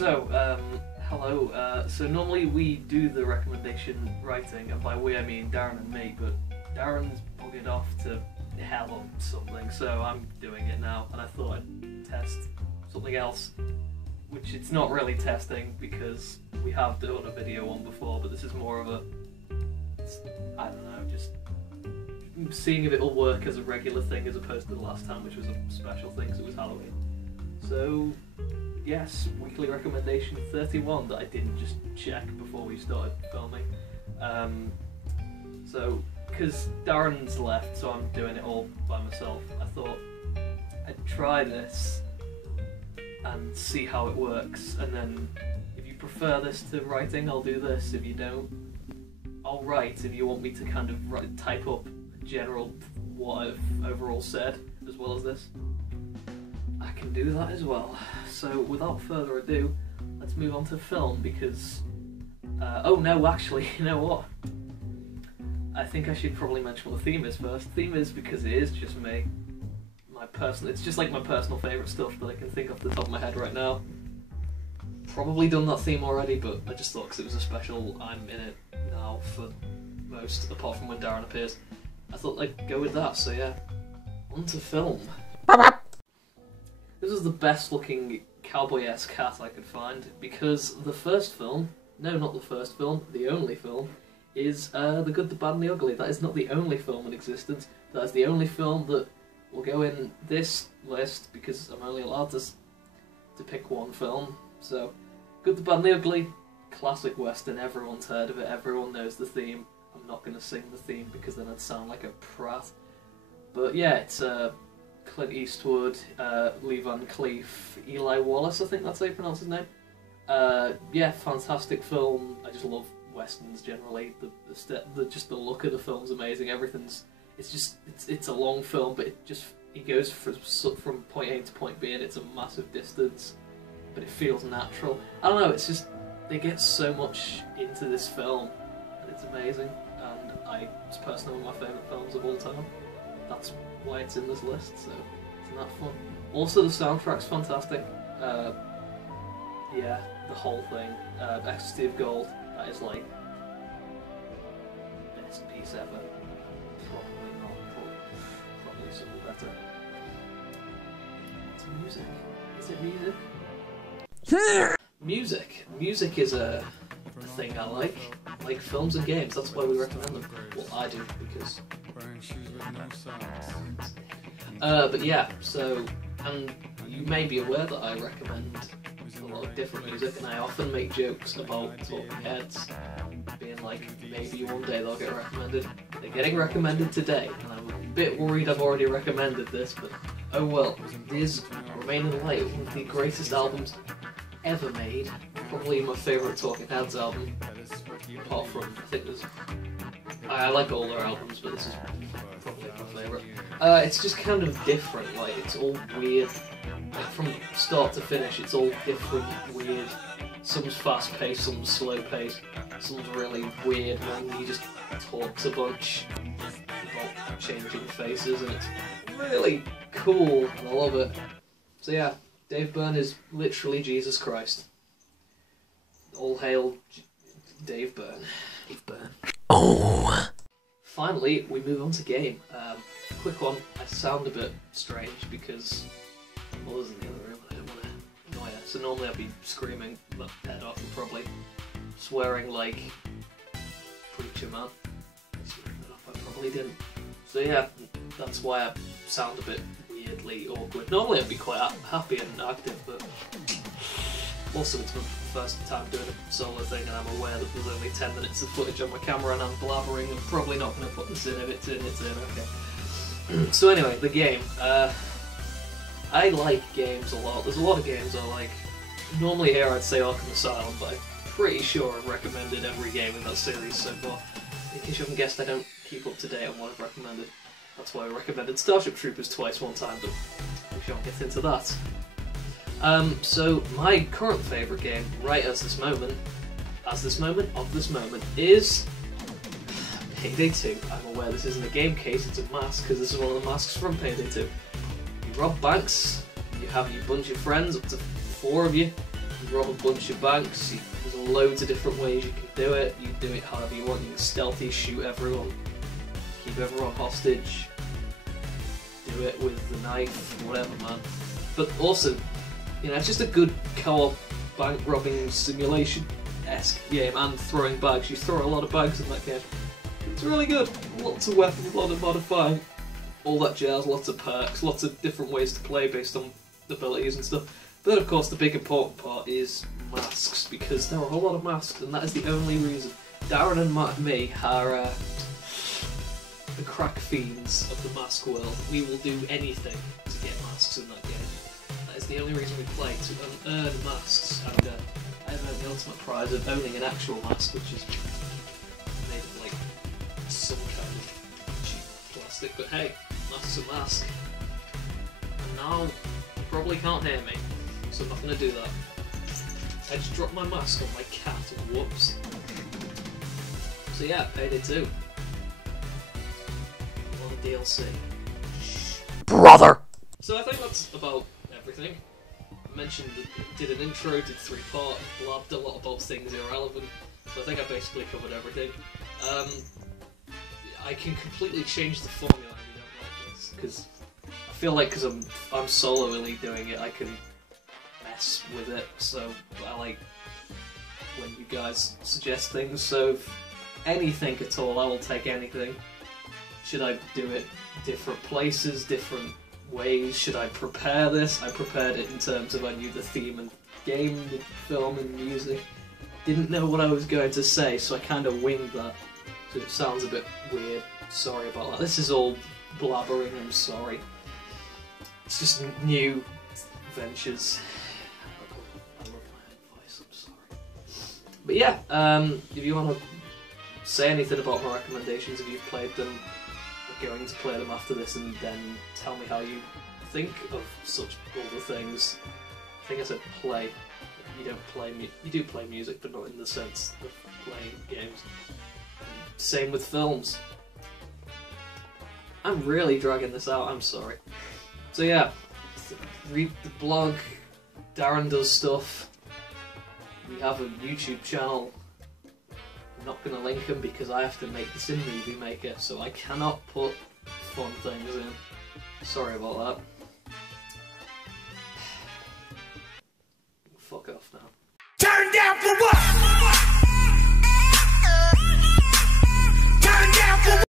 Hello. So normally we do the recommendation writing, and by we I mean Darren and me, but Darren's buggered off to hell on something, so I'm doing it now, and I thought I'd test something else, which it's not really testing because we have done a video on before, but this is more of a, I don't know, just seeing if it'll work as a regular thing as opposed to the last time, which was a special thing because it was Halloween. So yes, weekly recommendation 31 that I didn't just check before we started filming. Because Darren's left, so I'm doing it all by myself, I thought I'd try this and see how it works, and then if you prefer this to writing, I'll do this. If you don't, I'll write. If you want me to kind of type up general what I've overall said, as well as this, I can do that as well. So without further ado, let's move on to film, because oh no, actually, you know what? I think I should probably mention what the theme is first. The theme is because it is just me. It's just like my personal favourite stuff that I can think off the top of my head right now. Probably done that theme already, but I just thought because it was a special, I'm in it now for most, apart from when Darren appears. I thought I'd go with that, so yeah. On to film. This is the best looking cowboy-esque cat I could find, because the first film, no, not the first film, the only film, is The Good, the Bad and the Ugly. That is not the only film in existence. That is the only film that will go in this list, because I'm only allowed to pick one film. So, Good, the Bad and the Ugly, classic western, everyone's heard of it, everyone knows the theme. I'm not going to sing the theme because then I'd sound like a prat. But yeah, it's Clint Eastwood, Lee Van Cleef, Eli Wallace, I think that's how you pronounce his name. Yeah, fantastic film. I just love westerns generally. Just the look of the film's amazing. Everything's it's a long film, but it goes from point A to point B, and it's a massive distance, but it feels natural. I don't know. It's just they get so much into this film, and it's amazing. And it's personally one of my favourite films of all time. That's why it's in this list. So isn't that fun? Also, the soundtrack's fantastic. Yeah, the whole thing. Ecstasy of Gold. That is like best piece ever. Probably not, but probably something better. It's music. Is it music? Music is a thing I like. Like films and games. That's why we recommend them. Well, I do, because. But yeah. So, and you may be aware that I recommend a lot of different music, and I often make jokes about Talking Heads being like, maybe one day they'll get recommended. They're getting recommended today, and I'm a bit worried I've already recommended this, but oh well. It is Remain in the Light, one of the greatest albums ever made. Probably my favourite Talking Heads album, apart from, I think I like all their albums, but this is probably my favourite. It's just kind of different, like, it's all weird. Like, from start to finish, it's all different, weird. Some's fast-paced, some's slow-paced, some's really weird one. He just talks a bunch about changing faces, and it's really cool, and I love it. So yeah, Dave Byrne is literally Jesus Christ. All hail Dave Byrne. Dave Byrne. Oh! Finally, we move on to game. Quick one. I sound a bit strange because my mother's in the other room. I don't want to annoy her. So normally I'd be screaming my head off and probably swearing like Preacher Man. I probably didn't. So yeah, that's why I sound a bit weirdly awkward. Normally I'd be quite happy and active, but also it's my first time doing a solo thing, and I'm aware that there's only 10 minutes of footage on my camera and I'm blabbering. I'm probably not going to put this in. If it's in, it's in. Okay. So anyway, the game. I like games a lot. There's a lot of games I like. Normally here I'd say Arkham Asylum, but I'm pretty sure I've recommended every game in that series so far. In case you haven't guessed, I don't keep up to date on what I've recommended. That's why I recommended Starship Troopers twice one time, but we shan't get into that. So my current favourite game, right at this moment, is Payday 2. I'm aware this isn't a game case, it's a mask, because this is one of the masks from Payday 2. You rob banks, you have your bunch of friends, up to 4 of you, can rob a bunch of banks. There's loads of different ways you can do it. You can do it however you want. You can stealthy shoot everyone, keep everyone hostage, do it with the knife, whatever, man. But also, you know, it's just a good co-op bank robbing simulation-esque game, and throwing bags. You throw a lot of bags in that game. It's really good. Lots of weapons, a lot of modifying, all that jazz, lots of perks, lots of different ways to play based on abilities and stuff. But then, of course, the big important part is masks, because there are a lot of masks, and that is the only reason. Darren and me are the crack fiends of the mask world. We will do anything to get masks in that game. That is the only reason we play, to earn masks, and I have the ultimate prize of owning an actual mask, which is made of like some kind of cheap plastic. But hey, mask's a mask. And now you probably can't hear me, so I'm not going to do that. I just dropped my mask on my cat, whoops. So yeah, Payday 2. A lot of DLC. Brother! So I think that's about everything. I mentioned, did an intro, did 3-part, blabbed a lot about things irrelevant, so I think I basically covered everything. I can completely change the formula if you don't like this, because I feel like because I'm sololy doing it, I can mess with it, so I like when you guys suggest things, so if anything at all, I will take anything. Should I do it different places, different ways? Should I prepare this? I prepared it in terms of I knew the theme and game, the film and music. Didn't know what I was going to say, so I kind of winged that. So it sounds a bit weird. Sorry about that. This is all blabbering, I'm sorry. It's just new ventures. I love my own voice, I'm sorry. But yeah, if you want to say anything about my recommendations, if you've played them, or going to play them after this, and then tell me how you think of such other things. I think I said play. You don't play you do play music, but not in the sense of playing games. Same with films. I'm really dragging this out, I'm sorry. So yeah, read the blog, Darren does stuff, we have a YouTube channel. I'm not going to link them because I have to make this in Movie Maker, so I cannot put fun things in. Sorry about that. Fuck off now. Turn down for what?